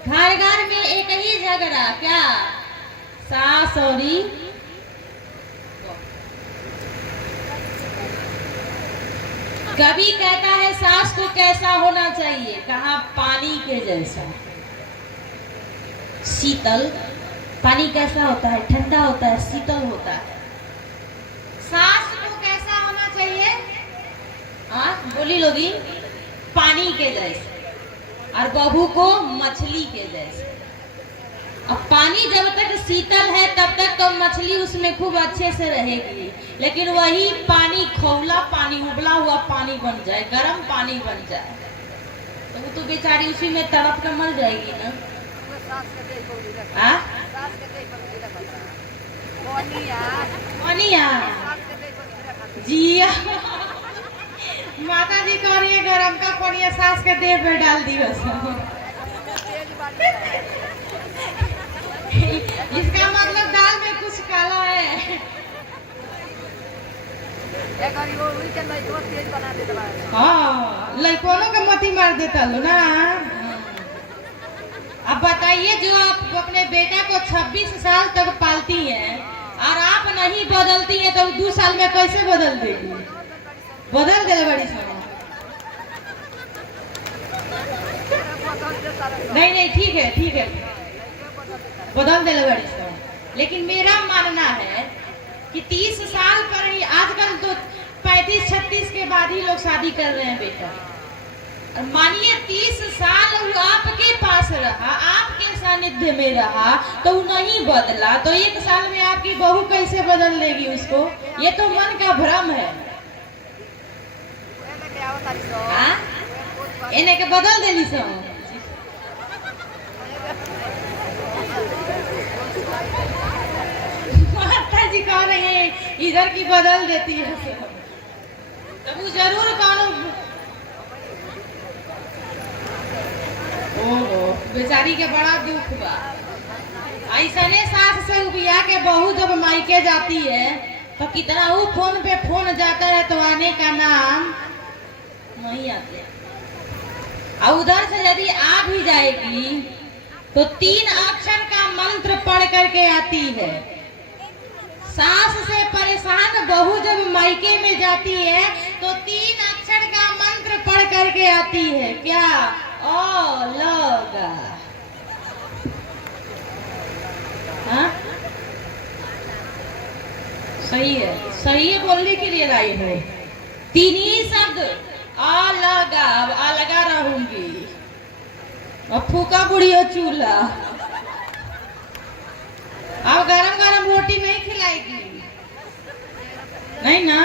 घर घर में एक ही झगड़ा, क्या? सास और कभी कहता है सास को कैसा होना चाहिए, कहा पानी के जैसा शीतल। पानी कैसा होता है? ठंडा होता है, शीतल होता है। सास को कैसा होना चाहिए? बोली लोगी, पानी के जैसे, और बहू को मछली के जैसे। अब पानी जब तक शीतल है तब तक तो मछली उसमें खूब अच्छे से रहेगी, लेकिन वही पानी खौला पानी, उबला हुआ पानी बन जाए, गर्म पानी बन जाए, तो वो तो बेचारी उसी में तड़प कर मर जाएगी ना। जिया माता जी कह रही है गरम का पानी सास के देह पे डाल दियो। इसका मतलब दाल में कुछ काला है। हाँ, लड़कों का मती मार देता लो ना। अब बताइए, जो आप अपने बेटा को 26 साल तक पालती हैं और आप नहीं बदलती है तो 2 साल में कैसे बदल देगी? बदल दे बड़ी समय। नहीं ठीक है, ठीक है, बदल दे बड़ी समय। लेकिन मेरा मानना है कि 30 साल पर ही, आजकल तो 35-36 के बाद ही लोग शादी कर रहे हैं बेटा। और मानिए 30 साल वो आपके पास रहा, आपके सानिध्य में रहा, तो वो नहीं बदला, तो 1 साल में आपकी बहू कैसे बदल लेगी उसको? ये तो मन का भ्रम है। इन्हें के बदल देनी सो। माता जी कह रही है इधर की बदल देती है, तो वो जरूर कौन बेचारी के बड़ा दुख बा। ऐसने सास से उबिया के बहू जब मायके जाती है तो कितना वो फोन पे फोन जाता है तो आने का नाम नहीं आते। और उधर से यदि आ भी जाएगी तो 3 अक्षर का मंत्र पढ़ करके आती है। सास से परेशान बहू जब मायके में जाती है तो 3 अक्षर का मंत्र पढ़ करके आती है, क्या? ओ लगा। हाँ, सही है, सही है, बोलने के लिए लाई हो। 3 ही शब्द, अलगा, अब अलगा रहूंगी, अब फूका बुढ़ी हो चूल्हा, अब गरम गरम रोटी नहीं खिलाएगी, नहीं ना?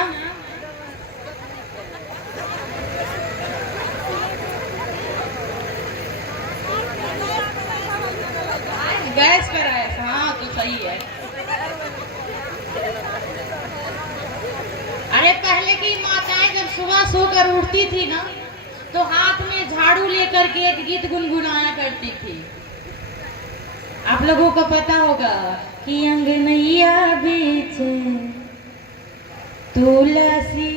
गैस पर है। हाँ तो सही है। अरे पहले की माताएं जब सुबह सोकर उठती थी ना तो हाथ में झाड़ू लेकर के एक गीत गुनगुनाया करती थी। आप लोगों को पता होगा कि अंगनैया बीच तुलसी,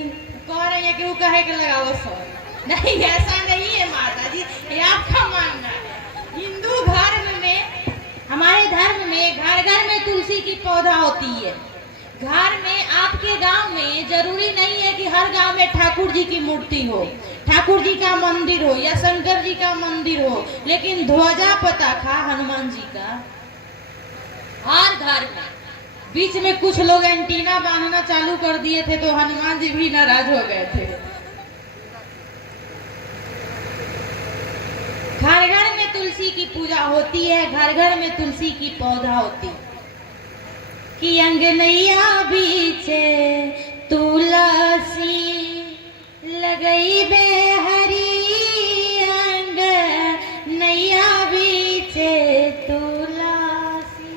कह रही है कि वो कहे के लगाओ सो। नहीं, ऐसा नहीं है माता जी, ये आपका मानना है। हिंदू धर्म में, हमारे धर्म में घर घर में तुलसी की पौधा होती है। घर में, आपके गांव में जरूरी नहीं है कि हर गांव में ठाकुर जी की मूर्ति हो, ठाकुर जी का मंदिर हो या शंकर जी का मंदिर हो, लेकिन ध्वजा पताका हनुमान जी का हर घर में। बीच में कुछ लोग एंटीना बांधना चालू कर दिए थे तो हनुमान जी भी नाराज हो गए थे। घर घर में तुलसी की पूजा होती है, घर घर में तुलसी की पौधा होती है। कि अंगनैया बीचे तुलसी लगई बे हरी, अंगनैया बीचे तुलसी।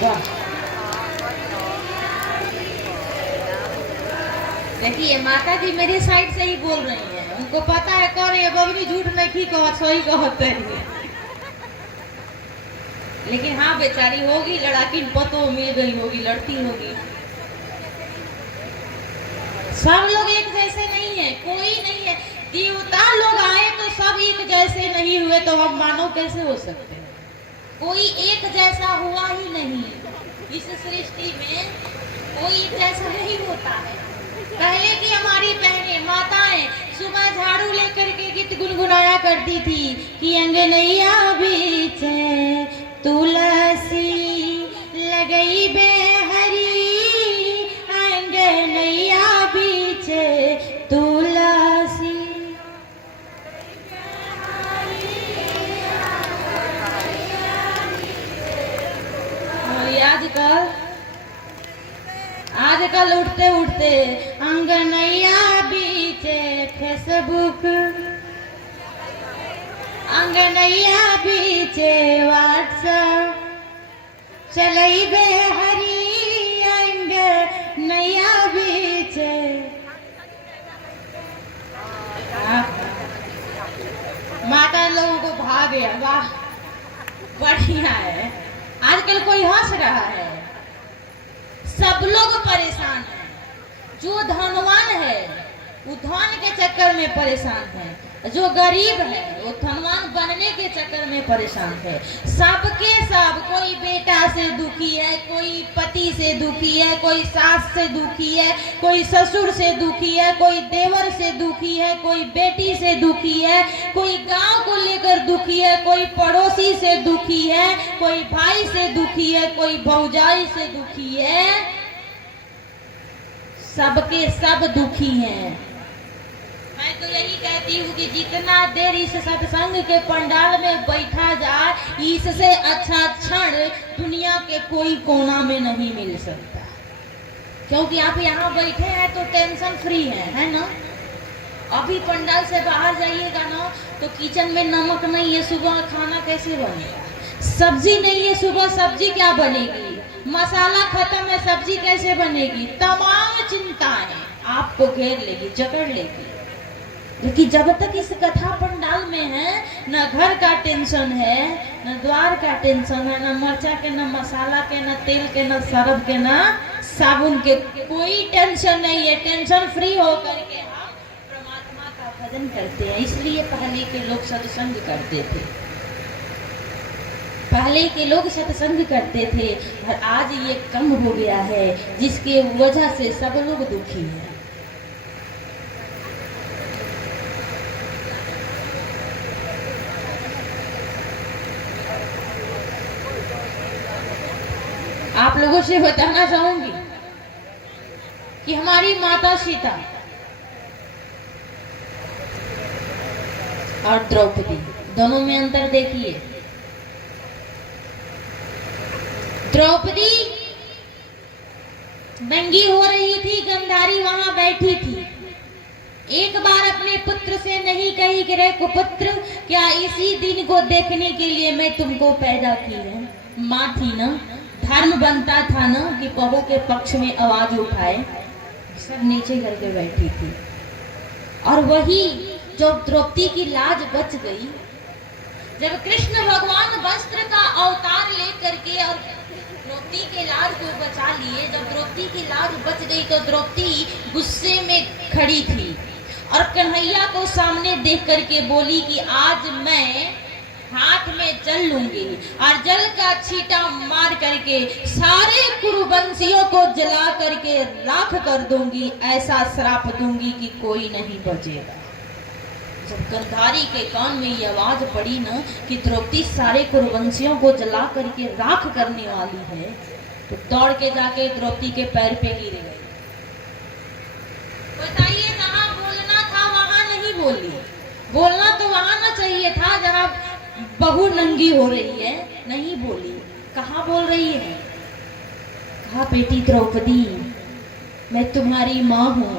वाह, देखिए माता जी मेरे साइड से ही बोल रही हैं, उनको पता है कौन है बबली झूठ नहीं कहत, सही कहते हैं। लेकिन हाँ बेचारी होगी लड़ाकिन, पतो मिल गई होगी, लड़ती होगी। सब लोग एक जैसे नहीं है, कोई नहीं है। देवता लोग आए तो सब एक जैसे नहीं हुए तो हम मानव कैसे हो सकते हैं? कोई एक जैसा हुआ ही नहीं। इस सृष्टि में कोई एक जैसा नहीं होता है। पहले की हमारी बहनें माताएं सुबह झाड़ू लेकर के गीत गुनगुनाया करती थी कि अंगनैया बीच तुलसी लगई बेहरी, अंगनैया बीच तुलसी। आजकल उठते उठते अंगनैया बीचे फेसबुक, अंगनैया बीचे व्हाट्सएप, चलई बेहरी अंगनैया बीचे। माता लोगों को भाग गया, वाह बढ़िया है। आजकल कोई हंस रहा है, सब लोग परेशान हैं। जो धनवान है वो धन के चक्कर में परेशान है, जो गरीब है वो धनवान बनने के चक्कर में परेशान है। सबके सब, कोई बेटा से दुखी है, कोई पति से दुखी है, कोई सास से दुखी है, कोई ससुर से दुखी है, कोई देवर से दुखी है, कोई बेटी से दुखी है, कोई गांव को लेकर दुखी है, कोई पड़ोसी से दुखी है, कोई भाई से दुखी है, कोई भौजाई से दुखी है। सबके सब दुखी हैं। मैं तो यही कहती हूँ कि जितना देर इस सत्संग के पंडाल में बैठा जाए, इससे अच्छा क्षण दुनिया के कोई कोना में नहीं मिल सकता। क्योंकि आप यहाँ बैठे हैं तो टेंशन फ्री है ना। अभी पंडाल से बाहर जाइएगा ना तो किचन में नमक नहीं है, सुबह खाना कैसे बनेगा? सब्जी नहीं है, सुबह सब्जी क्या बनेगी? मसाला खत्म है, सब्जी कैसे बनेगी? तमाम चिंताएं आपको घेर लेगी, जकड़ लेगी। क्योंकि जब तक इस कथा पंडाल में है, न घर का टेंशन है, न द्वार का टेंशन है, न मरचा के, न मसाला के, न तेल के, न सरफ के, न साबुन के, कोई टेंशन नहीं है। टेंशन फ्री होकर के हम परमात्मा का भजन करते हैं। इसलिए पहले के लोग सत्संग करते थे, पहले के लोग सत्संग करते थे। और आज ये कम हो गया है, जिसके वजह से सब लोग दुखी हैं। आप लोगों से बताना चाहूंगी कि हमारी माता सीता और द्रौपदी, दोनों में अंतर देखिए। द्रौपदी नंगी हो रही थी, गंधारी वहां बैठी थी। एक बार अपने पुत्र से नहीं कही कि रे कुपुत्र, क्या इसी दिन को देखने के लिए मैं तुमको पैदा की है? माँ थी ना, धर्म बनता था ना कि बहू के पक्ष में आवाज उठाए। सब नीचे करके बैठी थी। और वही जब द्रौपदी की लाज बच गई, जब कृष्ण भगवान वस्त्र का अवतार लेकर के और द्रौपदी के लाज को बचा लिए, जब द्रौपदी की लाज बच गई तो द्रौपदी गुस्से में खड़ी थी और कन्हैया को सामने देख करके बोली कि आज मैं हाथ में जल लूंगी और जल का छींटा मार करके सारे कुरुवंशियों को जला करके राख कर दूंगी। ऐसा श्राप दूंगी कि कोई नहीं बचेगा। जब गंधारी के कान में ये आवाज पड़ी ना कि द्रौपदी सारे कुरुवंशियों को जला करके राख करने वाली है, तो दौड़ के जाके द्रौपदी के पैर पे गिर गई। बताइए, जहां बोलना था वहां नहीं बोली। बोलना तो वहां ना चाहिए था जहां बहू नंगी हो रही है, नहीं बोली। कहाँ बोल रही है? कहा, बेटी द्रौपदी, मैं तुम्हारी माँ हूँ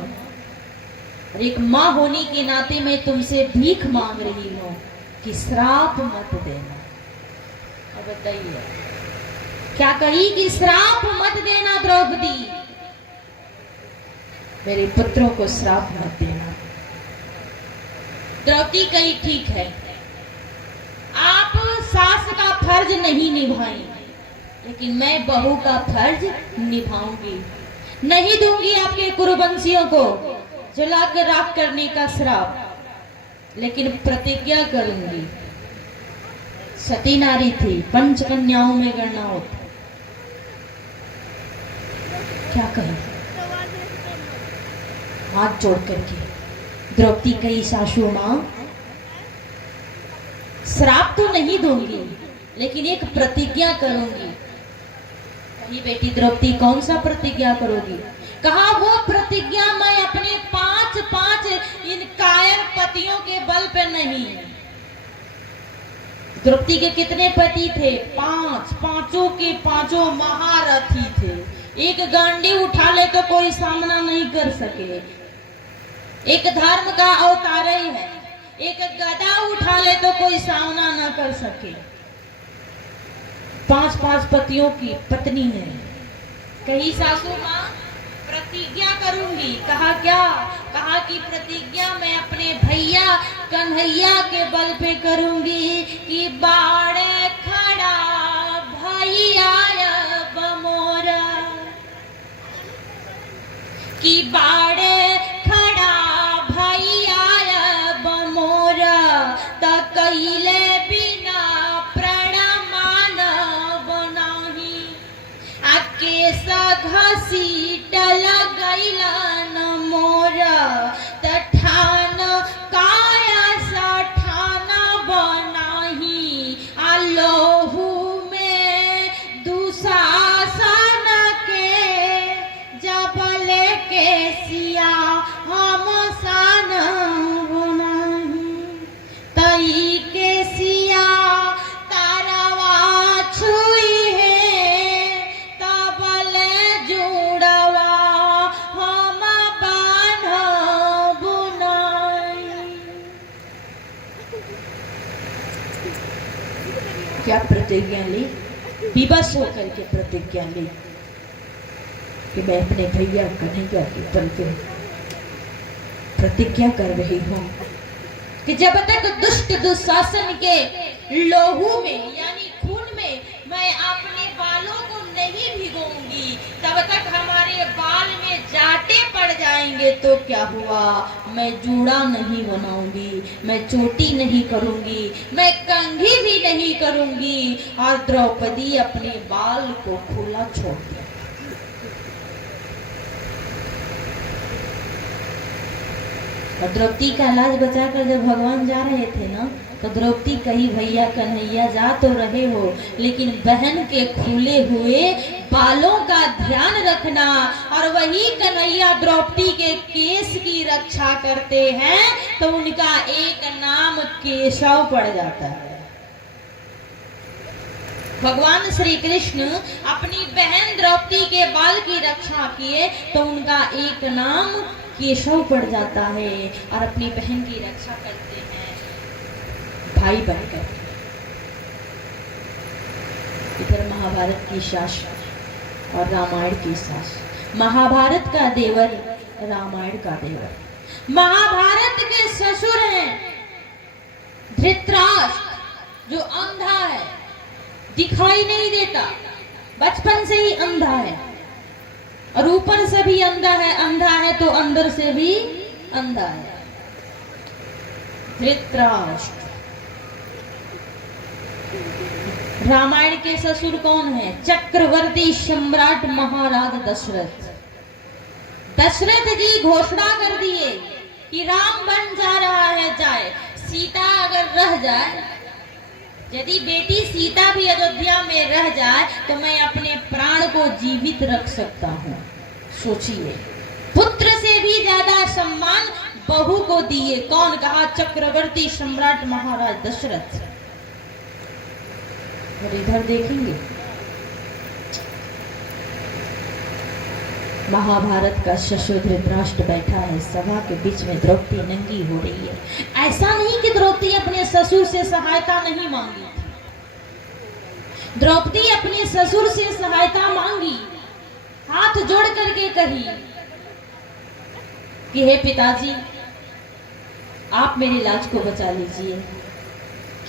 और एक माँ होने के नाते मैं तुमसे भीख मांग रही हूँ कि श्राप मत देना। अब बताइए क्या कही कि श्राप मत देना द्रौपदी, मेरे पुत्रों को श्राप मत देना। द्रौपदी कही, ठीक है, आप सास का फर्ज नहीं निभाएंगे, लेकिन मैं बहू का फर्ज निभाऊंगी। नहीं दूंगी आपके कुरुवंशियों को जलाकर राख करने का श्राप। लेकिन प्रतिज्ञा करूंगी। सती नारी थी, पंचकन्याओं में गणना होती। क्या कही? हाथ जोड़ करके द्रौपदी कही, सासू मां श्राप तो नहीं दूंगी, लेकिन एक प्रतिज्ञा करूंगी। कही, बेटी द्रौपदी कौन सा प्रतिज्ञा करोगी? कहा, वो प्रतिज्ञा मैं अपने 5 इन कायर पतियों के बल पे नहीं। द्रौपदी के कितने पति थे? 5। पांचों के पांचों महारथी थे। एक गांडी उठा ले तो कोई सामना नहीं कर सके। एक धर्म का अवतार ही है। एक गदा उठा ले तो कोई सामना न कर सके। 5 पतियों की पत्नी है। कही, सासू मां प्रतिज्ञा करूंगी। कहा, क्या? कहा कि प्रतिज्ञा मैं अपने भैया कन्हैया के बल पे करूंगी कि बाड़े खड़ा भैया बमोरा, कि बाड़े खड़ा भैया बमोरा, त कइले बिना प्रणमान बनाही, आके घसीटल गइलन मोरा, तठान काया सठान बनाही, आलोहू में दुशासन के जबले के सिया हम सान बनाही, तई के सिया तारवा छुई है, तबले जुड़वा हम बांध बुनाई। क्या प्रतिज्ञा ली? विवश होकर के प्रतिज्ञा ली कि मैं अपने भैया कन्हैया के बल पे प्रतिज्ञा कर रही हूं कि जब तक दुष्ट दुशासन के लोहू में यानी खून में मैं अपने बालों को नहीं भिगोऊंगी, तब तक हमारे बाल में जाटे पड़ जाएंगे तो क्या हुआ? मैं जूड़ा नहीं बनाऊंगी, मैं चोटी नहीं करूंगी, मैं कंघी भी नहीं करूंगी। और द्रौपदी अपने बाल को खुला छोड़ दिया। और द्रौपदी का लाज बचाकर जब भगवान जा रहे थे ना, तो द्रौपदी कही, भैया कन्हैया जा तो रहे हो, लेकिन बहन के खुले हुए बालों का ध्यान रखना। और वही कन्हैया द्रौपदी के केस की रक्षा करते हैं तो उनका एक नाम केशव पड़ जाता है। भगवान श्री कृष्ण अपनी बहन द्रौपदी के बाल की रक्षा किए तो उनका एक नाम केशव पड़ जाता है, और अपनी बहन की रक्षा करते हैं भाई बनकर। इधर महाभारत की सास और रामायण की सास। महाभारत का देवर, रामायण का देवर। महाभारत के ससुर हैं धृतराष्ट्र, जो अंधा है, दिखाई नहीं देता, बचपन से ही अंधा है, और ऊपर से भी अंधा है तो अंदर से भी अंधा है। धृतराष्ट्र। रामायण के ससुर कौन है? चक्रवर्ती सम्राट महाराज दशरथ। दशरथ जी घोषणा कर दिए कि राम बन जा रहा है, जाए, सीता अगर रह जाए, यदि बेटी सीता भी अयोध्या में रह जाए तो मैं अपने प्राण को जीवित रख सकता हूँ। सोचिए, पुत्र से भी ज्यादा सम्मान बहू को दिए। कौन? कहा चक्रवर्ती सम्राट महाराज दशरथ। और इधर देखेंगे महाभारत का ससुर धृतराष्ट्र बैठा है, सभा के बीच में द्रौपदी नंगी हो रही है। ऐसा नहीं कि द्रौपदी अपने ससुर से सहायता नहीं मांगी थी। द्रौपदी अपने ससुर से सहायता मांगी, हाथ जोड़ करके कही कि हे पिताजी, आप मेरी लाज को बचा लीजिए,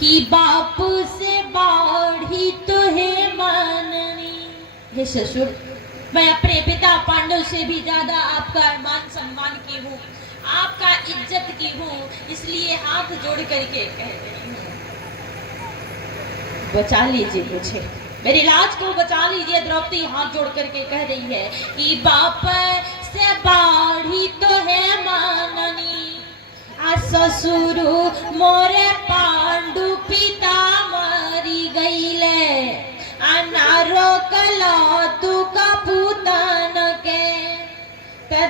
कि बाप से बाढ़ी तो है मननी। हे ससुर, मैं अपने पिता पांडव से भी ज्यादा आपका मान सम्मान की हूँ। आपका इज्जत की हूँ, इसलिए हाथ जोड़ करके कह रही हूँ, बचा लीजिए मुझे, मेरी लाज को बचा लीजिए। द्रौपदी हाथ जोड़ करके कह रही है कि बाप से बाढ़ी तो है माननी, आ ससुर मोरे पांडु पिता मरी गईले, आ ना रोकलो तू कपूतन के,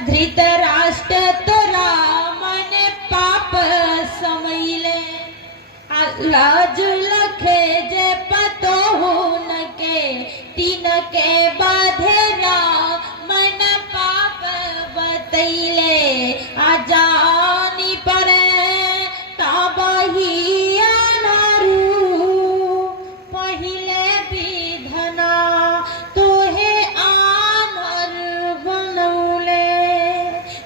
धृतराष्ट्र तोरा मन पाप समैले, लाज लखे जे पतो हुन के, तीन के बाधेरा मन पाप बतैले, आजानी परे ताबही अनारू, पहिले विधना तोहे आनर बनौले।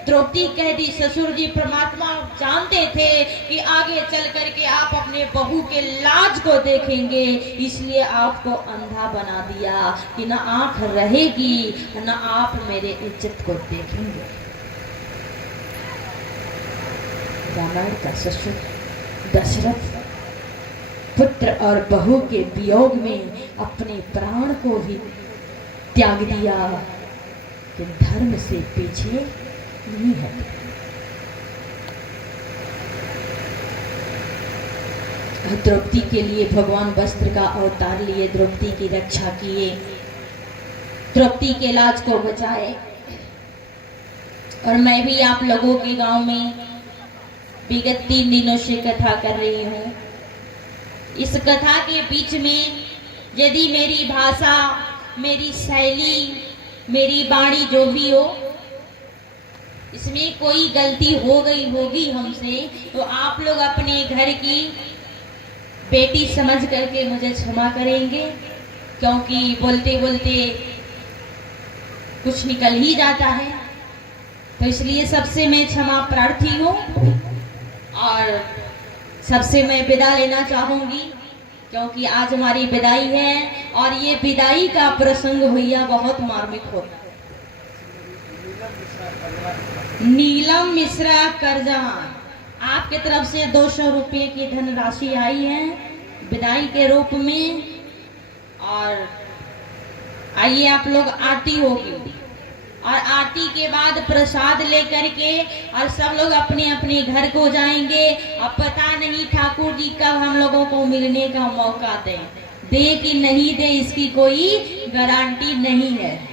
द्रौपदी कह दी, ससुर जी परमात्मा जानते थे कि आगे चल करके आप अपने बहू के लाज को देखेंगे, इसलिए आपको अंधा बना दिया कि न आंख रहेगी न आप मेरे इज्जत को देखेंगे। रामायण का ससुर दशरथ पुत्र और बहू के वियोग में अपने प्राण को ही त्याग दिया, कि धर्म से पीछे नहीं है। द्रौपदी के लिए भगवान वस्त्र का अवतार लिए, द्रौपदी की रक्षा किए, द्रौपदी के लाज को बचाए। और मैं भी आप लोगों के गांव में विगत 3 दिनों से कथा कर रही हूँ। इस कथा के बीच में यदि मेरी भाषा, मेरी शैली, मेरी वाणी जो भी हो, इसमें कोई गलती हो गई होगी हमसे, तो आप लोग अपने घर की बेटी समझ करके मुझे क्षमा करेंगे, क्योंकि बोलते बोलते कुछ निकल ही जाता है। तो इसलिए सबसे मैं क्षमा प्रार्थी हूँ और सबसे मैं विदा लेना चाहूंगी, क्योंकि आज हमारी विदाई है और ये विदाई का प्रसंग भैया बहुत मार्मिक होता है। नीलम मिश्रा करजहान, आपके तरफ से 200 रुपये की धनराशि आई है विदाई के रूप में। और आइए आप लोग आरती होगी और आरती के बाद प्रसाद लेकर के और सब लोग अपने अपने घर को जाएंगे। अब पता नहीं ठाकुर जी कब हम लोगों को मिलने का मौका दे कि नहीं दे, इसकी कोई गारंटी नहीं है।